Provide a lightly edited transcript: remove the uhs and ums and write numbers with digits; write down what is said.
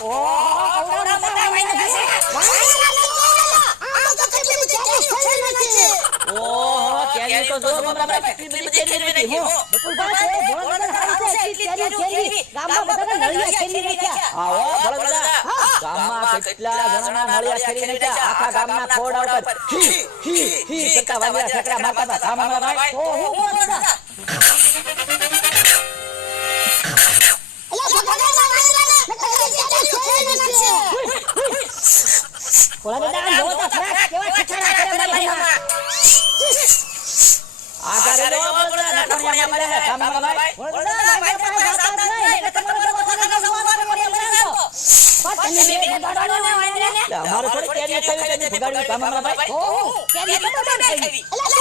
ઓવડા મોટા વાઈના છે આ તો કેટલી બધી કેરી નાખી ઓહો કેરી તો જો મમરાભાઈ કેટલી બધી કેરી રહી હો બકુલભાઈ ભોળાદાદા સારું છે એટલી કેરી ગામમાં બધાને નળિયા કેરી નાખ્યા આવો ભોળાદાદા ગામમાં કેટલા જણાના નળિયા કેરી નાખ્યા આખા ગામના ખોડા ઉપર હી કરતા વાંદરા ઠેકડા મારતા હતા મમરાભાઈ તો હું ભોળાદાદા ભોળાદાદા જોતા ખરા કેવા ઠઠાડા કરે મારી આ કરે લો ભોળાદાદા નટણિયા મારે હે મમરાભાઈ ભોળાદાદા મારી પાસે જાતા જ નહીં એટલે તમારો દવાખાને જવાનો પડે બનાવો પણ તમે બે ભગાડો ને વાંદરાને અમારે થોડી કેરી ખાવી તમે ભગાડવી મમરાભાઈ કેરી તો બંધ થઈ